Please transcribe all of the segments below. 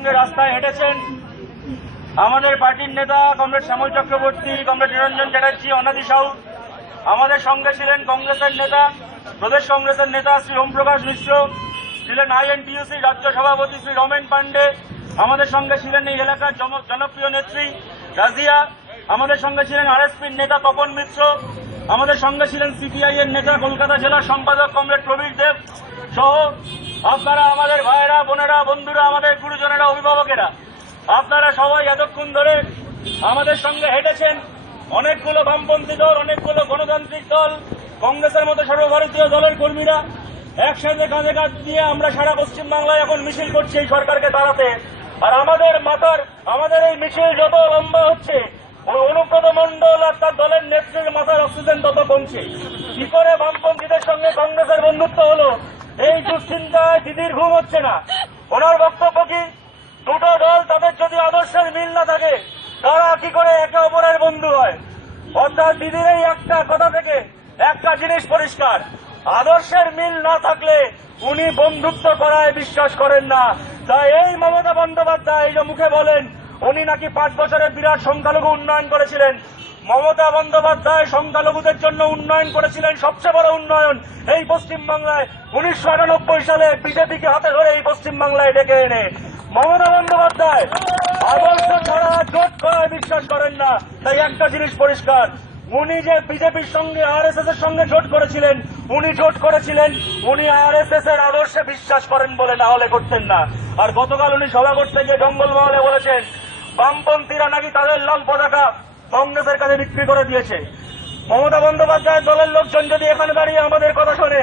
সঙ্গে রাস্তায় হেঁটেছেন আমাদের পার্টির নেতা কমরেড শ্যামল চক্রবর্তী, কমরেড নিরঞ্জন চ্যাটার্জি, অনাদি সাউ। আমাদের সঙ্গে ছিলেন কংগ্রেসের নেতা, প্রদেশ কংগ্রেসের নেতা শ্রী ওমপ্রকাশ মিশ্র, ছিলেন আইএনটিইউসি রাজ্য সভাপতি শ্রী রমেন পান্ডে। আমাদের সঙ্গে ছিলেন এই এলাকার জনপ্রিয় নেত্রী রাজিয়া। আমাদের সঙ্গে ছিলেন আরএসপির নেতা তপন মিত্র। আমাদের সঙ্গে ছিলেন সিপিআই এর নেতা কলকাতা জেলার সম্পাদক কমরেড প্রবীর দেব সহ আপনারা আমাদের ভাইয়েরা, বোনেরা, বন্ধুরা, আমাদের গুরুজনেরা, অভিভাবকেরা, আপনারা সবাই এতক্ষণ ধরে আমাদের সঙ্গে হেঁটেছেন। অনেকগুলো বামপন্থী দল, অনেকগুলো গণতান্ত্রিক দল, কংগ্রেসের মতো সর্বভারতীয় দলের কর্মীরা একসাথে কাঁধে কাঁধ দিয়ে আমরা সারা পশ্চিমবাংলায় এখন মিছিল করছি এই সরকারকে তাড়াতে। আর আমাদের এই মিছিল যত লম্বা হচ্ছে, ওই অনুব্রত মণ্ডল আর তার দলের নেত্রীর মাথার অক্সিজেন তত কমছে। কি করে বামপন্থীদের সঙ্গে কংগ্রেসের বন্ধুত্ব হলো, এই দুশ্চিন্তায় দিদির ঘুম হচ্ছে না। ওনার বক্তব্য কি, দুটো দল তাদের যদি আদর্শের মিল না থাকে তারা কি করে একে অপরের বন্ধু হয়? অর্থাৎ দিদির এই একটা কথা থেকে একটা জিনিস পরিষ্কার, আদর্শের মিল না থাকলে উনি বন্ধুত্ব করায় বিশ্বাস করেন না। তাই এই মমতা বন্দ্যোপাধ্যায় এই যে মুখে বলেন উনি নাকি 5 বছরে বিরাট সংখ্যালঘু উন্নয়ন করেছিলেন, মমতা বন্দ্যোপাধ্যায় সংখ্যালঘুদের জন্য উন্নয়ন করেছিলেন সবচেয়ে বড় উন্নয়ন এই পশ্চিমবাংলায় 1998 সালে বিজেপিকে হাতে ধরে এই পশ্চিমবাংলায় ডেকে এনে। মমতা বন্দ্যোপাধ্যায় আদর্শ ছাড়া জোট করায় বিশ্বাস করেন না। তাই একটা জিনিস পরিষ্কার, উনি যে বিজেপির সঙ্গে আরএসএস এর সঙ্গে জোট করেছিলেন, উনি আরএসএস এর আদর্শে বিশ্বাস করেন বলে, না হলে করতেন না। আর গতকাল উনি সভা করতে গিয়ে জঙ্গলমহলে বলেছেন বামপন্থীরা নাকি তাদের লাল পতাকা কংগ্রেসের কাছে বিক্রি করে দিয়েছে। মমতা বন্দ্যোপাধ্যায়ের দলের লোকজন যদি এখানে দাঁড়িয়ে আমাদের কথা শোনে,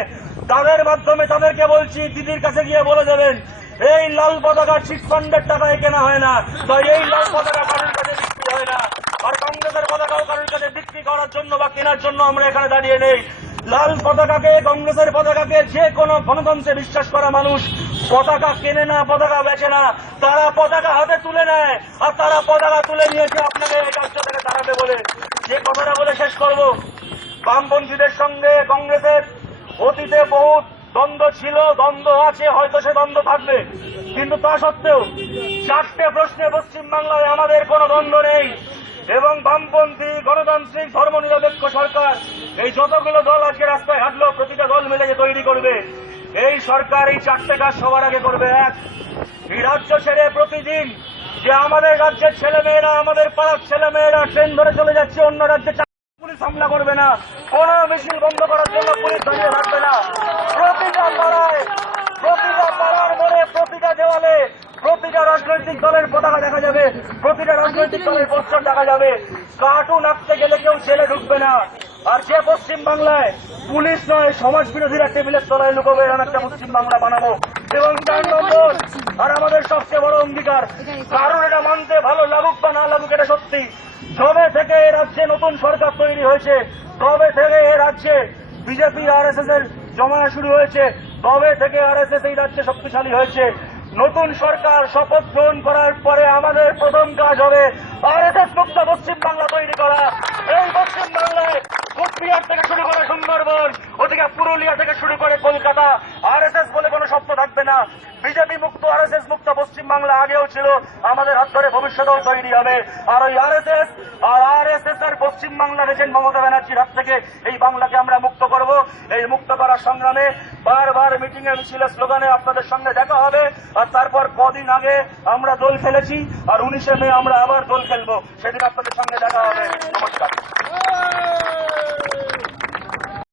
তাদের মাধ্যমে তাদেরকে বলছি, দিদির কাছে গিয়ে বলে দেবেন এই লাল পতাকা চিটফান্ডের টাকায় কেনা হয় না, তাই এই লাল পতাকা কারোর কাছে বিক্রি হয় না। আর কংগ্রেসের পতাকাও কারোর কাছে বিক্রি করার জন্য বা কেনার জন্য আমরা এখানে দাঁড়িয়ে নেই। লাল পতাকাকে, কংগ্রেসের পতাকাকে যে কোনো গণতন্ত্রে বিশ্বাস করা মানুষ পতাকা কেনে না, পতাকা বেচে না, তারা পতাকা হাতে তুলে নেয়। আর তারা পতাকা তুলে নিয়েছে আপনাকে এই রাজ্য থেকে তাড়াবে বলে। যে কথাটা বলে শেষ করব, বামপন্থীদের সঙ্গে কংগ্রেসের অতীতে বহুত দ্বন্দ্ব ছিল, দ্বন্দ্ব আছে, হয়তো সে দ্বন্দ্ব থাকবে, কিন্তু তা সত্ত্বেও 4টে প্রশ্নে পশ্চিমবাংলায় আমাদের কোনো দ্বন্দ্ব নেই। এবং বামপন্থী, গণতান্ত্রিক, ধর্মনিরপেক্ষ সরকার এই যতগুলো দল আজকে রাস্তায় হাঁটলো, প্রতিটা দল মিলে যে তৈরি করবে এই সরকার এই 4টে কাজ সবার আগে করবে। এক, এই রাজ্য ছেড়ে প্রতিদিন যে আমাদের রাজ্যের ছেলেমেয়েরা, আমাদের পাড়ার ছেলেমেয়েরা ট্রেন ধরে চলে যাচ্ছে অন্য রাজ্যে, পুলিশ হামলা করবে না, কোন মিছিল বন্ধ করার জন্য পুলিশ দাঁড়িয়ে থাকবে না। প্রতিটা পাড়ায়, প্রতিটা পাড়ার মোড়ে, প্রতিটা দেওয়ালে প্রতিটা রাজনৈতিক দলের পতাকা দেখা যাবে, প্রতিটা রাজনৈতিক দলের পোস্টার দেখা যাবে। কার্টুন আঁকতে গেলে কেউ ছেলে ঢুকবে না। আর যে পশ্চিমবাংলায় পুলিশ নয় সমাজ বিরোধীরা টেবিলের তলায় লুকোবে, এরকম একটা পশ্চিমবাংলা বানাবো। এবং 4 নম্বর, আর আমাদের সবচেয়ে বড় অঙ্গীকার, কারণ এটা মানতে ভালো লাগুক বা না লাগুক এটা সত্যি, যবে থেকে এ রাজ্যে নতুন সরকার তৈরি হয়েছে, তবে থেকে এ রাজ্যে বিজেপি আরএসএস এর জমানা শুরু হয়েছে, তবে থেকে আরএসএস এই রাজ্যে শক্তিশালী হয়েছে। নতুন সরকার শপথ গ্রহণ করার পরে আমাদের প্রথম কাজ হবে আরএসএস মুক্ত পশ্চিমবাংলা তৈরি করা। এই পশ্চিমবাংলায় কুচবিহার থেকে শুরু করে সুন্দরবন, ওদিকে পুরুলিয়া থেকে শুরু করে কলকাতা, আরএসএস বলে কোনো শব্দ থাকবে না। বিজেপি মুক্ত, আরএসএস মুক্ত পশ্চিমবাংলা আগেও ছিল, আমাদের হাত ধরে ভবিষ্যতেও তৈরি হবে। আর ওই আরএসএস এর পশ্চিমবাংলা রেজেন্ট মমতা ব্যানার্জির হাত থেকে এই বাংলাকে আমরা মুক্ত করব। এই মুক্ত করার সংগ্রামে বারবার মিটিং এ, মিছিলে, স্লোগানে আপনাদের সঙ্গে দেখা হবে। আর তারপর কদিন আগে আমরা দোল খেলেছি, আর 19শে মে আমরা আবার দোল খেলবো, সেদিন আপনাদের সঙ্গে দেখা হবে। নমস্কার।